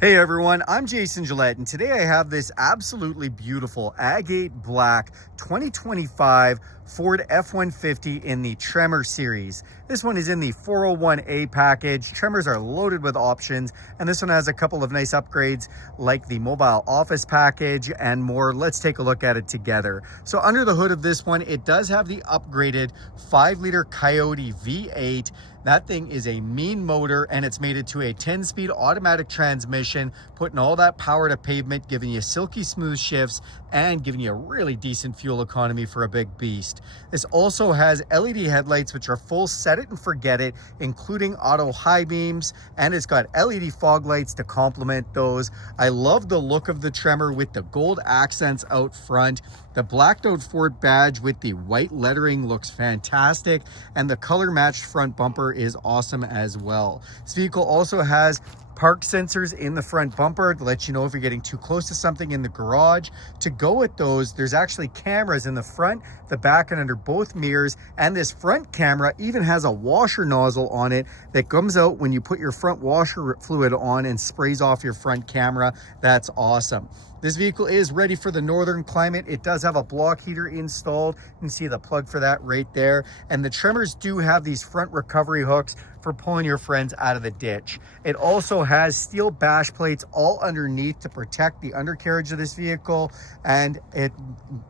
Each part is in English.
Hey everyone, I'm Jason Gillette, and today I have this absolutely beautiful Agate Black 2025 Ford F-150 in the Tremor series. This one is in the 401A package. Tremors are loaded with options, and this one has a couple of nice upgrades like the mobile office package and more. Let's take a look at it together. So under the hood of this one, it does have the upgraded 5-liter Coyote V8. That thing is a mean motor, and it's mated to a 10-speed automatic transmission, putting all that power to pavement, giving you silky smooth shifts and giving you a really decent fuel economy for a big beast. This also has LED headlights, which are full set it and forget it, including auto high beams, and it's got LED fog lights to complement those. I love the look of the Tremor with the gold accents out front. The blacked out Ford badge with the white lettering looks fantastic, and the color matched front bumper is awesome as well. This vehicle also has park sensors in the front bumper to let you know if you're getting too close to something in the garage. To go with those, there's actually cameras in the front, the back, and under both mirrors, and this front camera even has a washer nozzle on it that comes out when you put your front washer fluid on and sprays off your front camera. That's awesome. This vehicle is ready for the northern climate. It does have a block heater installed. You can see the plug for that right there. And the Tremors do have these front recovery hooks for pulling your friends out of the ditch. It also has steel bash plates all underneath to protect the undercarriage of this vehicle, and it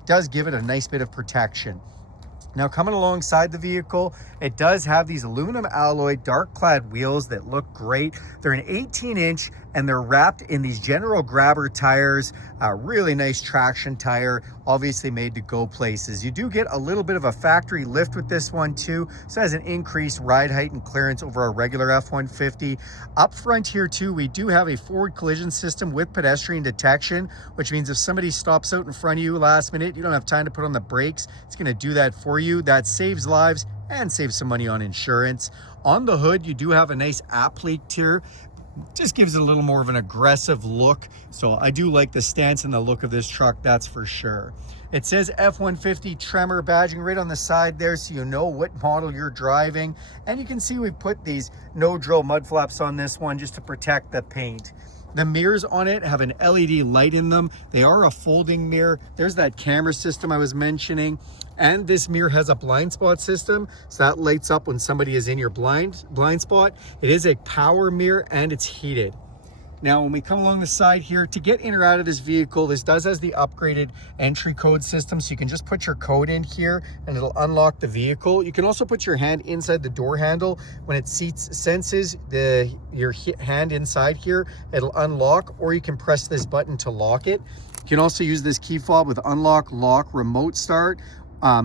does give it a nice bit of protection. Now, coming alongside the vehicle, it does have these aluminum alloy dark clad wheels that look great. They're an 18-inch and they're wrapped in these General Grabber tires, a really nice traction tire, obviously made to go places. You do get a little bit of a factory lift with this one too, so it has an increased ride height and clearance over a regular F-150. Up front here too, we do have a forward collision system with pedestrian detection, which means if somebody stops out in front of you last minute, you don't have time to put on the brakes, it's going to do that for you. That saves lives and saves some money on insurance. On the hood, you do have a nice applique here. Just gives it a little more of an aggressive look. So I do like the stance and the look of this truck, that's for sure. It says F-150 Tremor badging right on the side there, so you know what model you're driving. And you can see we put these no drill mud flaps on this one just to protect the paint. The mirrors on it have an LED light in them. They are a folding mirror. There's that camera system I was mentioning. And this mirror has a blind spot system, so that lights up when somebody is in your blind spot. It is a power mirror and it's heated. Now, when we come along the side here, to get in or out of this vehicle, this does has the upgraded entry code system, so you can just put your code in here and it'll unlock the vehicle. You can also put your hand inside the door handle. When it senses your hand inside here, it'll unlock, or you can press this button to lock it. You can also use this key fob with unlock, lock, remote start,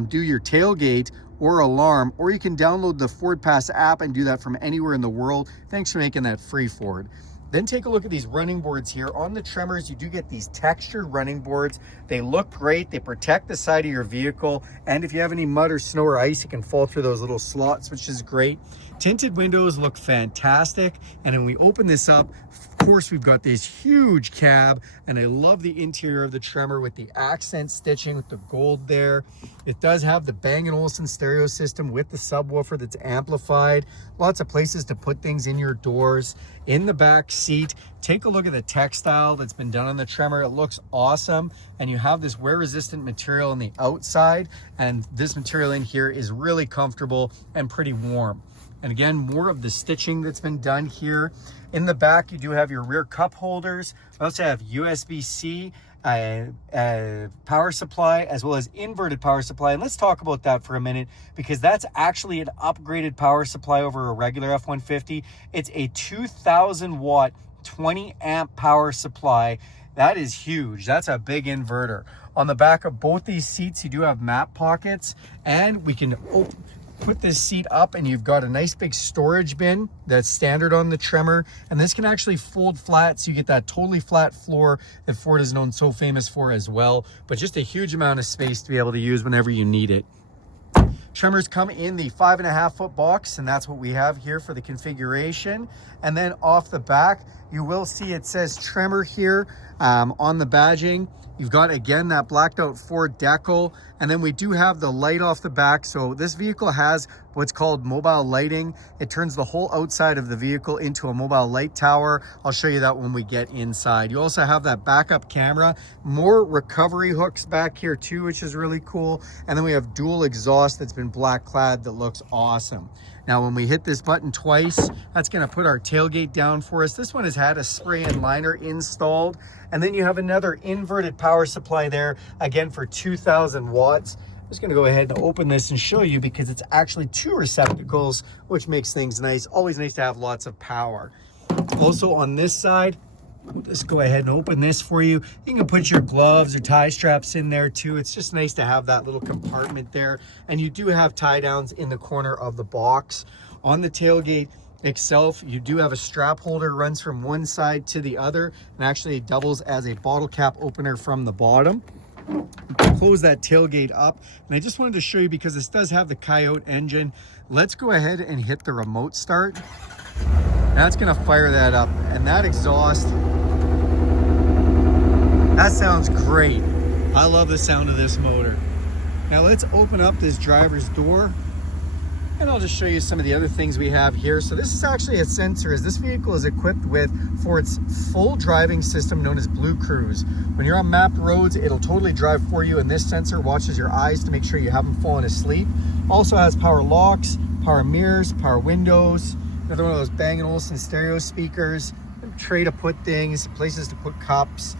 do your tailgate or alarm, or you can download the FordPass app and do that from anywhere in the world. Thanks for making that free, Ford. Then take a look at these running boards here. On the Tremors, you do get these textured running boards. They look great. They protect the side of your vehicle. And if you have any mud or snow or ice, it can fall through those little slots, which is great. Tinted windows look fantastic. And when we open this up, of course, we've got this huge cab, and I love the interior of the Tremor with the accent stitching with the gold there. It does have the Bang & Olufsen stereo system with the subwoofer that's amplified. Lots of places to put things in your doors. In the back seat, take a look at the textile that's been done on the Tremor. It looks awesome, and you have this wear-resistant material on the outside, and this material in here is really comfortable and pretty warm. And again, more of the stitching that's been done here. In the back, you do have your rear cup holders. We also have USB-C power supply, as well as inverted power supply. And let's talk about that for a minute, because that's actually an upgraded power supply over a regular F-150. It's a 2,000 watt, 20 amp power supply. That is huge. That's a big inverter. On the back of both these seats, you do have map pockets, and we can put this seat up and you've got a nice big storage bin that's standard on the Tremor, and this can actually fold flat, so you get that totally flat floor that Ford is known so famous for as well, but just a huge amount of space to be able to use whenever you need it. Tremors come in the 5.5 foot box, and that's what we have here for the configuration. And then off the back, You will see it says Tremor here on the badging. You've got, again, that blacked out Ford decal, and then we do have the light off the back. So this vehicle has what's called mobile lighting. It turns the whole outside of the vehicle into a mobile light tower. I'll show you that when we get inside. You also have that backup camera, more recovery hooks back here too, which is really cool. And then we have dual exhaust that's been black clad that looks awesome. Now, when we hit this button twice, that's gonna put our tailgate down for us. This one has had a spray-in liner installed. And then you have another inverted power supply there, again for 2,000 watts. I'm just gonna go ahead and open this and show you because it's actually 2 receptacles, which makes things nice. Always nice to have lots of power. Also on this side, we'll just go ahead and open this for you. You can put your gloves or tie straps in there too. It's just nice to have that little compartment there. And you do have tie downs in the corner of the box. On the tailgate itself, you do have a strap holder, runs from one side to the other, and actually doubles as a bottle cap opener from the bottom. Close that tailgate up, and I just wanted to show you because this does have the Coyote engine. Let's go ahead and hit the remote start. That's gonna fire that up, and that exhaust, that sounds great. I love the sound of this motor. Now let's open up this driver's door, and I'll just show you some of the other things we have here. So this is actually a sensor, as this vehicle is equipped with for its full driving system known as BlueCruise. When you're on mapped roads, it'll totally drive for you, and this sensor watches your eyes to make sure you haven't fallen asleep. Also has power locks, power mirrors, power windows, another one of those Bang & Olufsen stereo speakers, a tray to put things, places to put cups.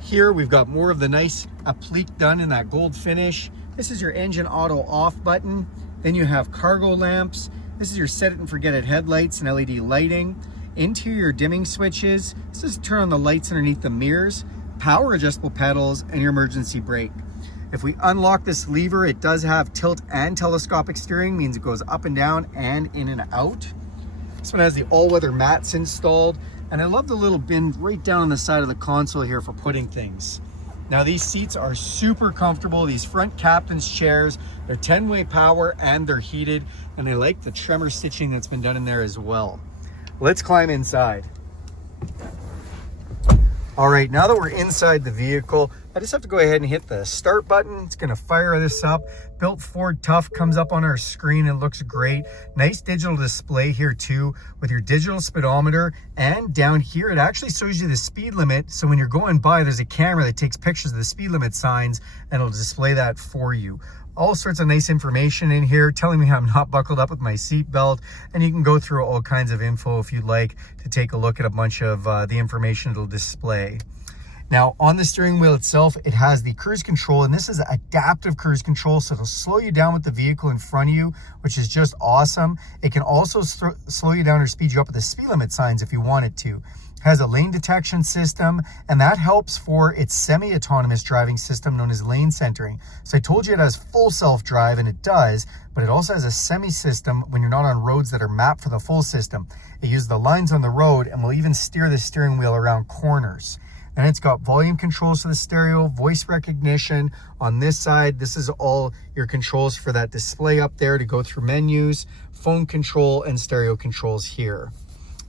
Here we've got more of the nice applique done in that gold finish. This is your engine auto off button. Then you have cargo lamps. This is your set it and forget it headlights and LED lighting. Interior dimming switches. This is to turn on the lights underneath the mirrors. Power adjustable pedals and your emergency brake. If we unlock this lever, it does have tilt and telescopic steering, means it goes up and down and in and out. This one has the all-weather mats installed, and I love the little bin right down on the side of the console here for putting things. Now these seats are super comfortable. These front captain's chairs, they're 10-way power and they're heated, and I like the Tremor stitching that's been done in there as well. Let's climb inside. All right, now that we're inside the vehicle, I just have to go ahead and hit the start button. It's gonna fire this up. Built Ford Tough comes up on our screen and looks great. Nice digital display here too with your digital speedometer, and down here it actually shows you the speed limit. So when you're going by, there's a camera that takes pictures of the speed limit signs and it'll display that for you. All sorts of nice information in here telling me I'm not buckled up with my seatbelt, and you can go through all kinds of info if you'd like to take a look at a bunch of the information it'll display. Now on the steering wheel itself, it has the cruise control, and this is adaptive cruise control, so it'll slow you down with the vehicle in front of you, which is just awesome. It can also slow you down or speed you up with the speed limit signs if you want it to. Has a lane detection system, and that helps for its semi-autonomous driving system known as lane centering. So I told you it has full self-drive, and it does, but it also has a semi-system when you're not on roads that are mapped for the full system. It uses the lines on the road and will even steer the steering wheel around corners. And it's got volume controls for the stereo, voice recognition. On this side, this is all your controls for that display up there to go through menus, phone control, and stereo controls here.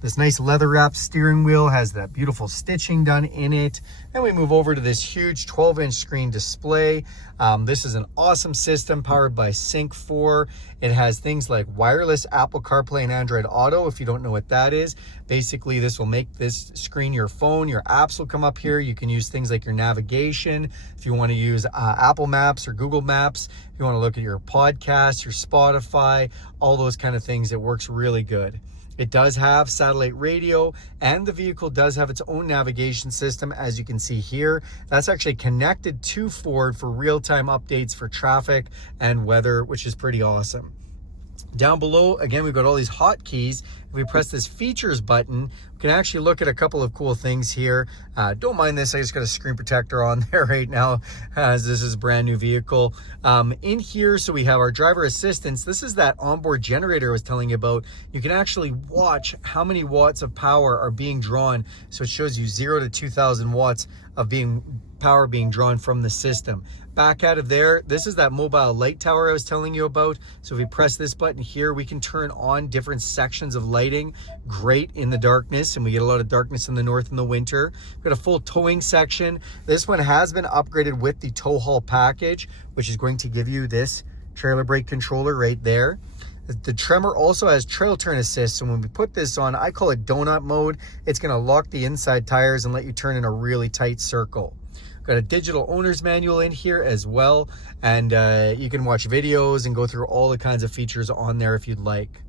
This nice leather wrapped steering wheel has that beautiful stitching done in it. Then we move over to this huge 12-inch screen display. This is an awesome system powered by Sync 4. It has things like wireless Apple CarPlay and Android Auto, if you don't know what that is. Basically, this will make this screen your phone. Your apps will come up here. You can use things like your navigation. If you want to use Apple Maps or Google Maps, if you want to look at your podcasts, your Spotify, all those kind of things, it works really good. It does have satellite radio, and the vehicle does have its own navigation system, as you can see here. That's actually connected to Ford for real-time updates for traffic and weather, which is pretty awesome. Down below, again, we've got all these hotkeys. If we press this features button, we can actually look at a couple of cool things here. Don't mind this, I just got a screen protector on there right now, as this is a brand new vehicle. In here, so we have our driver assistance. This is that onboard generator I was telling you about. You can actually watch how many watts of power are being drawn. So it shows you 0 to 2,000 watts of power being drawn from the system. Back out of there, this is that mobile light tower I was telling you about. So if we press this button here, we can turn on different sections of lighting. Great in the darkness, and we get a lot of darkness in the north in the winter. We've got a full towing section. This one has been upgraded with the tow haul package, which is going to give you this trailer brake controller right there. The Tremor also has trail turn assist, so when we put this on, I call it donut mode. It's going to lock the inside tires and let you turn in a really tight circle. Got a digital owner's manual in here as well, and you can watch videos and go through all the kinds of features on there if you'd like.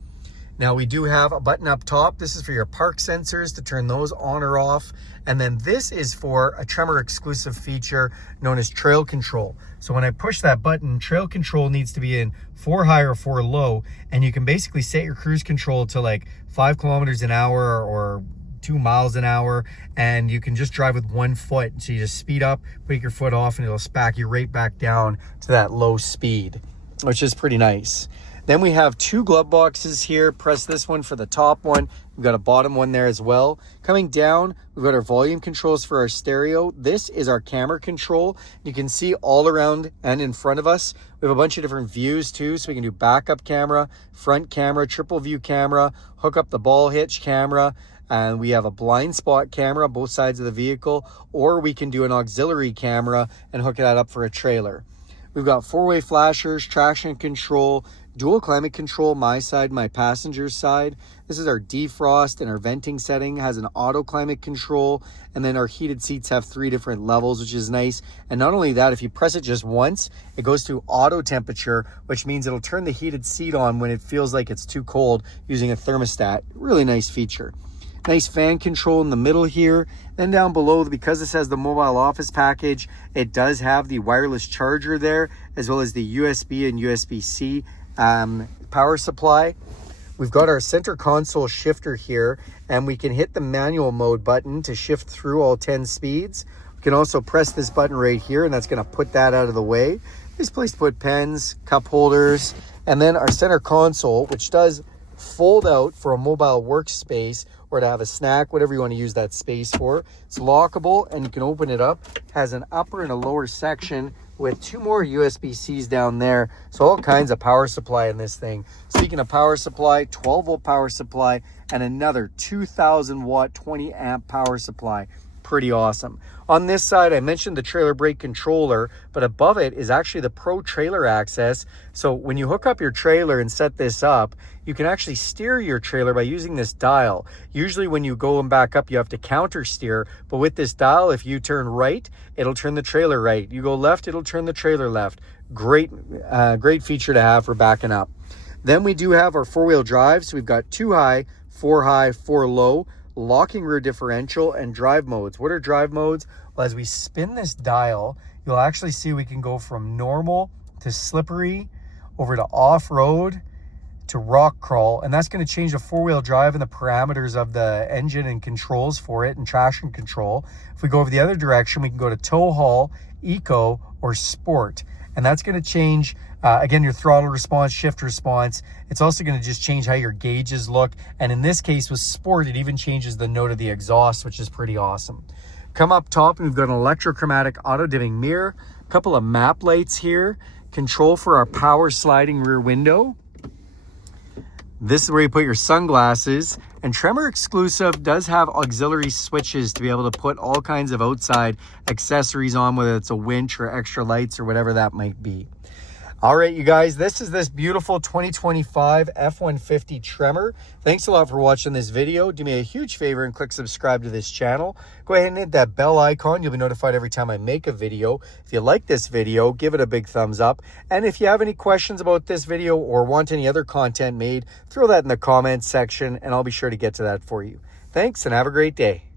Now we do have a button up top. This is for your park sensors to turn those on or off. And then this is for a Tremor exclusive feature known as trail control. So when I push that button, trail control needs to be in 4 high or 4 low. And you can basically set your cruise control to like 5 kilometers an hour or 2 miles an hour. And you can just drive with 1 foot. So you just speed up, take your foot off, and it'll spack you right back down to that low speed, which is pretty nice. Then we have 2 glove boxes here. Press this one for the top one. We've got a bottom one there as well. Coming down, we've got our volume controls for our stereo. This is our camera control. You can see all around and in front of us. We have a bunch of different views too, so we can do backup camera, front camera, triple view camera, hook up the ball hitch camera, and we have a blind spot camera both sides of the vehicle, or we can do an auxiliary camera and hook that up for a trailer. We've got 4-way flashers, traction control, dual climate control, my side, my passenger's side. This is our defrost, and our venting setting has an auto climate control. And then our heated seats have 3 different levels, which is nice. And not only that, if you press it just once, it goes to auto temperature, which means it'll turn the heated seat on when it feels like it's too cold using a thermostat. Really nice feature. Nice fan control in the middle here. Then down below, because this has the mobile office package, it does have the wireless charger there, as well as the USB and USB-C power supply. We've got our center console shifter here, and we can hit the manual mode button to shift through all 10 speeds. We can also press this button right here, and that's going to put that out of the way. Nice place to put pens, cup holders, and then our center console, which does fold out for a mobile workspace or to have a snack, whatever you want to use that space for. It's lockable, and you can open it up. It has an upper and a lower section with 2 more USB-Cs down there. So all kinds of power supply in this thing. Speaking of power supply, 12-volt power supply and another 2,000 watt 20 amp power supply. Pretty awesome. On this side, I mentioned the trailer brake controller, but above it is actually the Pro Trailer Access. So when you hook up your trailer and set this up, you can actually steer your trailer by using this dial. Usually when you go and back up, you have to counter steer, but with this dial, if you turn right, it'll turn the trailer right. You go left, it'll turn the trailer left. Great feature to have for backing up. Then we do have our 4-wheel drive. So we've got 2 high, 4 low, locking rear differential, and drive modes. What are drive modes? Well, as we spin this dial, you'll actually see we can go from normal to slippery, over to off-road, to rock crawl, and that's going to change the 4-wheel drive and the parameters of the engine and controls for it and traction control. If we go over the other direction, we can go to tow haul, eco, or sport, and that's going to change again your throttle response, shift response. It's also going to just change how your gauges look, and in this case with sport, it even changes the note of the exhaust, which is pretty awesome. Come up top, and we've got an electrochromatic auto dimming mirror, a couple of map lights here, control for our power sliding rear window. This is where you put your sunglasses, and Tremor exclusive does have auxiliary switches to be able to put all kinds of outside accessories on, whether it's a winch or extra lights or whatever that might be. All right, you guys, this is this beautiful 2025 F-150 Tremor. Thanks a lot for watching this video. Do me a huge favor and click subscribe to this channel. Go ahead and hit that bell icon. You'll be notified every time I make a video. If you like this video, give it a big thumbs up. And if you have any questions about this video or want any other content made, throw that in the comments section, and I'll be sure to get to that for you. Thanks, and have a great day.